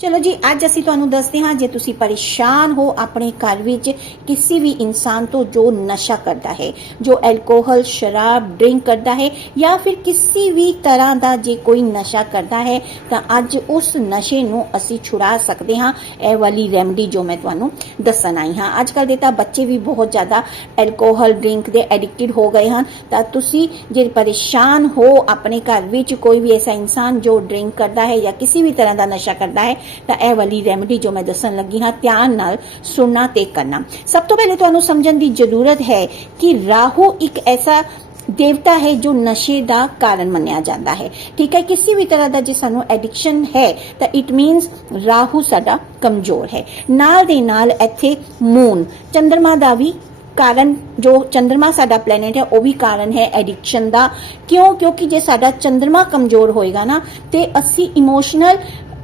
ਚਲੋ ਜੀ, ਅੱਜ ਅਸੀਂ ਤੁਹਾਨੂੰ ਦੱਸਦੇ ਹਾਂ, ਜੇ ਤੁਸੀਂ ਪਰੇਸ਼ਾਨ ਹੋ ਆਪਣੇ ਘਰ ਵਿੱਚ, ਕਿਸੇ ਵੀ ਇਨਸਾਨ ਤੋਂ ਜੋ ਨਸ਼ਾ ਕਰਦਾ ਹੈ, ਜੋ ਐਲਕੋਹਲ ਸ਼ਰਾਬ ਡਰਿੰਕ ਕਰਦਾ ਹੈ, ਜਾਂ ਫਿਰ ਕਿਸੇ ਵੀ ਤਰ੍ਹਾਂ ਦਾ ਜੇ ਕੋਈ ਨਸ਼ਾ ਕਰਦਾ ਹੈ, ਤਾਂ ਅੱਜ ਉਸ ਨਸ਼ੇ ਨੂੰ ਅਸੀਂ ਛੁਡਾ ਸਕਦੇ ਹਾਂ। ਇਹ ਵਾਲੀ ਰੈਮਡੀ ਜੋ ਮੈਂ ਤੁਹਾਨੂੰ ਦੱਸਣ ਆਈ ਹਾਂ। ਅੱਜ ਕੱਲ ਦੇ ਤਾਂ ਬੱਚੇ ਵੀ ਬਹੁਤ ਜ਼ਿਆਦਾ ਐਲਕੋਹਲ ਡਰਿੰਕ ਦੇ ਐਡਿਕਟਡ ਹੋ ਗਏ ਹਨ। ਤਾਂ ਤੁਸੀਂ ਜੇ ਪਰੇਸ਼ਾਨ ਹੋ ਆਪਣੇ ਘਰ ਵਿੱਚ ਕੋਈ ਵੀ ਐਸਾ ਇਨਸਾਨ ਜੋ ਡਰਿੰਕ ਕਰਦਾ ਹੈ ਜਾਂ ਕਿਸੇ ਵੀ ਤਰ੍ਹਾਂ ਦਾ ਨਸ਼ਾ ਕਰਦਾ ਹੈ ਤਾਂ ਇਹ ਵਾਲੀ ਰੈਮਡੀ ਜੋ ਮੈਂ ਦੱਸਣ ਲੱਗੀ ਹਾਂ ਧਿਆਨ ਨਾਲ ਸੁਣਨਾ ਤੇ ਕਰਨਾ ਸਭ ਤੋਂ ਪਹਿਲੇ ਤੁਹਾਨੂੰ ਸਮਝਣ ਦੀ ਜ਼ਰੂਰਤ ਹੈ ਕਿ ਰਾਹੂ ਇੱਕ ਐਸਾ ਦੇਵਤਾ ਹੈ ਜੋ ਨਸ਼ੇ ਦਾ ਕਾਰਨ ਮੰਨਿਆ ਜਾਂਦਾ ਹੈ ਠੀਕ ਹੈ ਕਿਸੇ ਵੀ ਤਰ੍ਹਾਂ ਦਾ ਜੇ ਸਾਨੂੰ ਐਡਿਕਸ਼ਨ ਹੈ ਤਾਂ ਇਟ ਮੀਨਸ ਰਾਹੂ ਸਾਡਾ ਕਮਜ਼ੋਰ ਹੈ ਨਾਲ ਦੇ ਨਾਲ ਇੱਥੇ ਮੂਨ ਚੰ드ਰਮਾ ਦਾ ਵੀ ਕਾਰਨ ਜੋ ਚੰ드ਰਮਾ ਸਾਡਾ ਪਲੈਨਟ ਹੈ ਉਹ ਵੀ ਕਾਰਨ ਹੈ ਐਡਿਕਸ਼ਨ ਦਾ ਕਿਉਂ ਕਿਉਂਕਿ ਜੇ ਸਾਡਾ ਚੰ드ਰਮਾ ਕਮਜ਼ੋਰ ਹੋਏਗਾ ਨਾ ਤੇ ਅਸੀਂ ਇਮੋਸ਼ਨਲ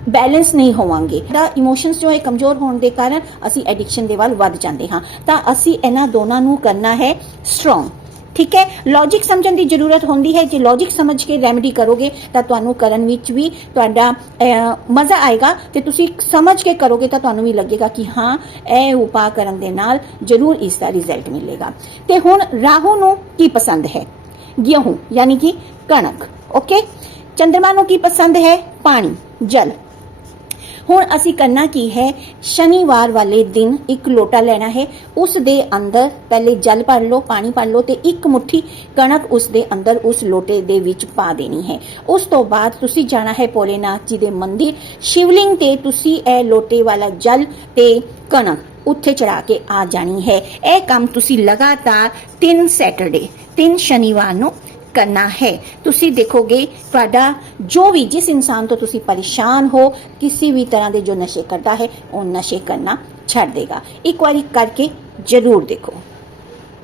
ਬੈਲੈਂਸ ਨਹੀਂ ਹੋਵਾਂਗੇ। ਤਾਂ ਇਮੋਸ਼ਨਸ ਜੋ ਹੈ ਕਮਜ਼ੋਰ ਹੋਣ ਦੇ ਕਾਰਨ ਅਸੀਂ ਐਡਿਕਸ਼ਨ ਦੇ ਵੱਲ ਵੱਧ ਜਾਂਦੇ ਹਾਂ। ਤਾਂ ਅਸੀਂ ਇਹਨਾਂ ਦੋਨਾਂ ਨੂੰ ਕਰਨਾ ਹੈ ਸਟਰੋਂਗ ਠੀਕ ਹੈ? ਲੌਜੀਕ ਸਮਝਣ ਦੀ ਜ਼ਰੂਰਤ ਹੁੰਦੀ ਹੈ। ਜੇ ਲੌਜੀਕ ਸਮਝ ਕੇ ਰੈਮਡੀ ਕਰੋਗੇ, ਤਾਂ ਤੁਹਾਨੂੰ ਕਰਨ ਵਿੱਚ ਵੀ ਤੁਹਾਡਾ ਮਜ਼ਾ ਆਏਗਾ। ਤੇ ਤੁਸੀਂ ਸਮਝ ਕੇ ਕਰੋਗੇ, ਤਾਂ ਤੁਹਾਨੂੰ ਵੀ ਲੱਗੇਗਾ ਕਿ ਹਾਂ, ਇਹ ਉਪਾਅ ਕਰਨ ਦੇ ਨਾਲ ਜ਼ਰੂਰ ਇਸ ਦਾ ਰਿਜ਼ਲਟ ਮਿਲੇਗਾ। ਤੇ ਹੁਣ ਰਾਹੂ ਨੂੰ ਕੀ ਪਸੰਦ ਹੈ? ਗੇਹੂੰ, ਯਾਨੀ ਕਿ ਕਣਕ। ਓਕੇ ਚੰਦਰਮਾ ਨੂੰ ਕੀ ਪਸੰਦ ਹੈ? ਪਾਣੀ, ਜਲ। ਹੁਣ ਅਸੀਂ ਕਰਨਾ ਕੀ ਹੈ? ਸ਼ਨੀਵਾਰ ਵਾਲੇ ਦਿਨ ਇੱਕ ਲੋਟਾ ਲੈਣਾ ਹੈ। ਉਸ ਦੇ ਅੰਦਰ ਪਹਿਲੇ ਜਲ ਭਰ ਲਓ, ਪਾਣੀ ਭਰ ਲਓ ਤੇ ਇੱਕ ਮੁਠੀ ਕਣਕ ਉਸ ਦੇ ਅੰਦਰ ਉਸ ਲੋਟੇ ਦੇ ਵਿੱਚ ਪਾ ਦੇਣੀ ਹੈ। ਉਸ ਤੋਂ ਬਾਅਦ ਤੁਸੀਂ ਜਾਣਾ ਹੈ ਭੋਲੇਨਾਥ ਜੀ ਦੇ ਮੰਦਿਰ। ਸ਼ਿਵਲਿੰਗ ਤੇ ਤੁਸੀਂ ਇਹ ਲੋਟੇ ਵਾਲਾ ਜਲ ਤੇ ਕਣਕ ਉੱਥੇ ਚੜਾ ਕੇ ਆ ਜਾਣੀ ਹੈ। ਇਹ ਕੰਮ ਤੁਸੀਂ ਲਗਾਤਾਰ 3 ਸੈਟਰਡੇ 3 ਸ਼ਨੀਵਾਰ ਨੂੰ ਕਰਨਾ ਹੈ। ਤੁਸੀਂ ਦੇਖੋਗੇ, ਤੁਹਾਡਾ ਜੋ ਵੀ ਜਿਸ ਇਨਸਾਨ ਤੋਂ ਤੁਸੀਂ ਪਰੇਸ਼ਾਨ ਹੋ, ਕਿਸੇ ਵੀ ਤਰ੍ਹਾਂ ਦੇ ਜੋ ਨਸ਼ੇ ਕਰਦਾ ਹੈ, ਉਹ ਨਸ਼ੇ ਕਰਨਾ ਛੱਡ ਦੇਗਾ। ਇੱਕ ਵਾਰੀ ਕਰਕੇ ਜ਼ਰੂਰ ਦੇਖੋ।